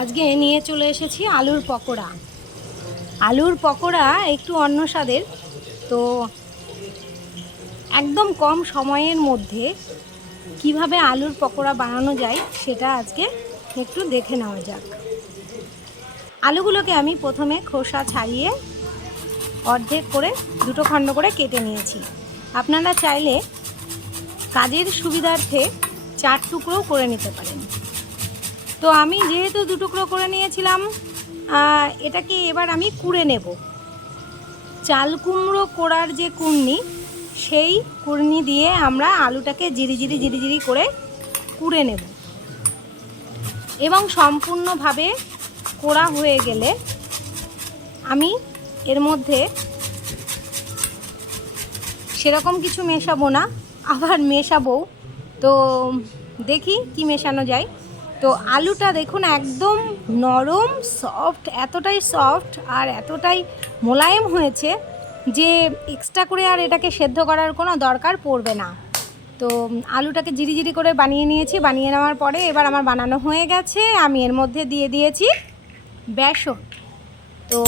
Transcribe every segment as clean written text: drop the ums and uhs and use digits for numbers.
আজকে নিয়ে চলে এসেছি আলুর পকোড়া। আলুর পকোড়া একটু অন্য স্বাদের, তো একদম কম সময়ের মধ্যে কিভাবে আলুর পকোড়া বানানো যায় সেটা আজকে একটু দেখে নেওয়া যাক। আলুগুলোকে আমি প্রথমে খোসা ছাড়িয়ে অর্ধেক করে দুটো খণ্ড করে কেটে নিয়েছি। আপনারা চাইলে কাজের সুবিধার্থে 4 টুকরো করে নিতে পারেন। তো আমি যেহেতু 2 টুকরো করে নিয়েছিলাম, এটাকে এবার আমি কুড়ে নেব। চাল কুমড়ো কোড়ার যে কুড়নি, সেই কুড়নি দিয়ে আমরা আলুটাকে জিরি করে কুড়ে নেব এবং সম্পূর্ণভাবে কোড়া হয়ে গেলে আমি এর মধ্যে সেরকম কিছু মেশাবো না, আবার মেশাবো। তো দেখি কি মেশানো যায়। তো আলুটা দেখুন একদম নরম সফট, এতটাই সফট আর এতটাই মোলায়েম হয়েছে যে এক্সট্রা করে আর এটাকে সেদ্ধ করার কোনো দরকার পড়বে না। তো আলুটাকে জিরি করে বানিয়ে নিয়েছি। বানিয়ে নেওয়ার পরে এবার আমার বানানো হয়ে গেছে। আমি এর মধ্যে দিয়ে দিয়েছি বেসন। তো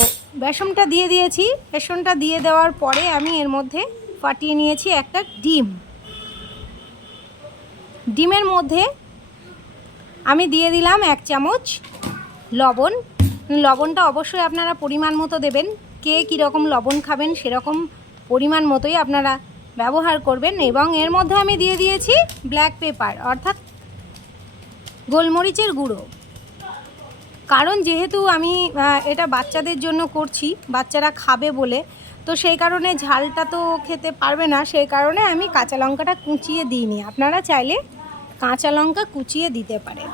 বেসনটা দিয়ে দিয়েছি। বেসনটা দিয়ে দেওয়ার পরে আমি এর মধ্যে ফাটিয়ে নিয়েছি একটা ডিম। ডিমের মধ্যে আমি দিয়ে দিলাম 1 চামচ লবণ। লবণটা অবশ্যই আপনারা পরিমাণ মতো দেবেন। কে কীরকম লবণ খাবেন সেরকম পরিমাণ মতোই আপনারা ব্যবহার করবেন। এবং এর মধ্যে আমি দিয়ে দিয়েছি ব্ল্যাক পেপার, অর্থাৎ গোলমরিচের গুঁড়ো। কারণ যেহেতু আমি এটা বাচ্চাদের জন্য করছি, বাচ্চারা খাবে বলে, তো সেই কারণে ঝালটা তো খেতে পারবে না, সেই কারণে আমি কাঁচা লঙ্কাটা কুচিয়ে দিইনি। আপনারা চাইলে কাঁচা লঙ্কা কুচিয়ে দিতে পারেন।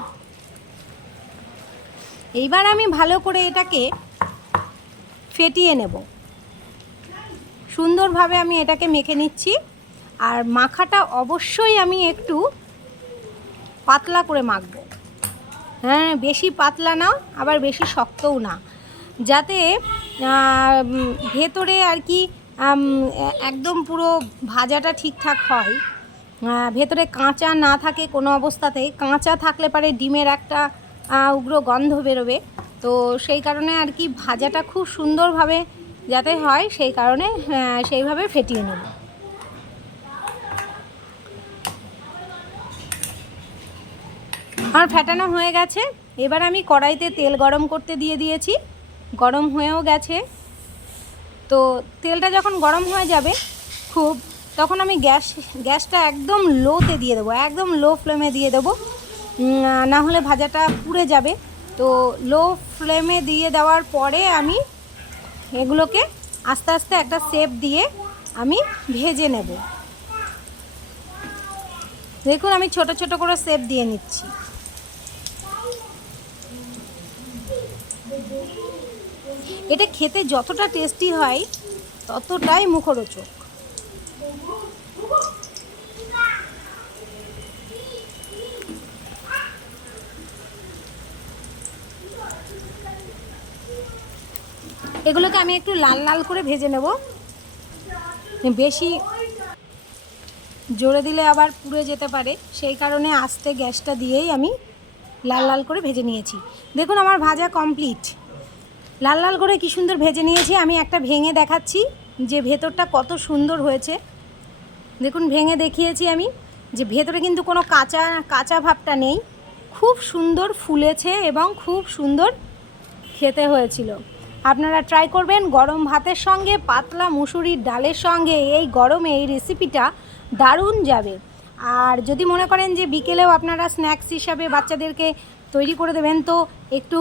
এইবার আমি ভালো করে এটাকে ফেটিয়ে নেব। সুন্দরভাবে আমি এটাকে মেখে নিচ্ছি। আর মাখাটা অবশ্যই আমি একটু পাতলা করে মাখবো। হ্যাঁ, বেশি পাতলা না, আবার বেশি শক্তও না, যাতে ভেতরে আর কি একদম পুরো ভাজাটা ঠিকঠাক হয়, ভেতরে কাঁচা না থাকে কোনো অবস্থাতেই। কাঁচা থাকলে পারে ডিমের একটা উগ্র গন্ধ বেরোবে। তো সেই কারণে আর কি ভাজাটা খুব সুন্দরভাবে যাতে হয়, সেই কারণে সেইভাবে ফেটিয়ে নেব। আমার ফেটানো হয়ে গেছে। এবার আমি কড়াইতে তেল গরম করতে দিয়ে দিয়েছি। গরম হয়েও গেছে। তো তেলটা যখন গরম হয়ে যাবে খুব, তখন আমি গ্যাসটা একদম লোতে দিয়ে দেবো, একদম লো ফ্লেমে দিয়ে দেবো, না হলে ভাজাটা পুড়ে যাবে। তো লো ফ্লেমে দিয়ে দেওয়ার পরে আমি এগুলোকে আস্তে আস্তে একটা শেপ দিয়ে আমি ভেজে নেব। দেখুন আমি ছোট ছোট করে শেপ দিয়ে নিচ্ছি। এটা খেতে যতটা টেস্টি হয় ততটাই মুখরোচক। এগুলোকে আমি একটু লাল লাল করে ভেজে নেব। বেশি জোরে দিলে আবার পুড়ে যেতে পারে, সেই কারণে আস্তে গ্যাসটা দিয়েই আমি লাল লাল করে ভেজে নিয়েছি। দেখুন আমার ভাজা কমপ্লিট। লাল লাল করে কি সুন্দর ভেজে নিয়েছি। আমি একটা ভেঙে দেখাচ্ছি যে ভেতরটা কত সুন্দর হয়েছে। দেখুন ভেঙে দেখিয়েছি আমি যে ভেতরে কিন্তু কোনো কাঁচা ভাবটা নেই। খুব সুন্দর ফুলেছে এবং খুব সুন্দর খেতে হয়েছিল। আপনারা ট্রাই করবেন। গরম ভাতের সঙ্গে, পাতলা মুসুরির ডালের সঙ্গে এই গরমে এই রেসিপিটা দারুণ যাবে। আর যদি মনে করেন যে বিকেলেও আপনারা স্ন্যাক্স হিসাবে বাচ্চাদেরকে তৈরি করে দেবেন, তো একটু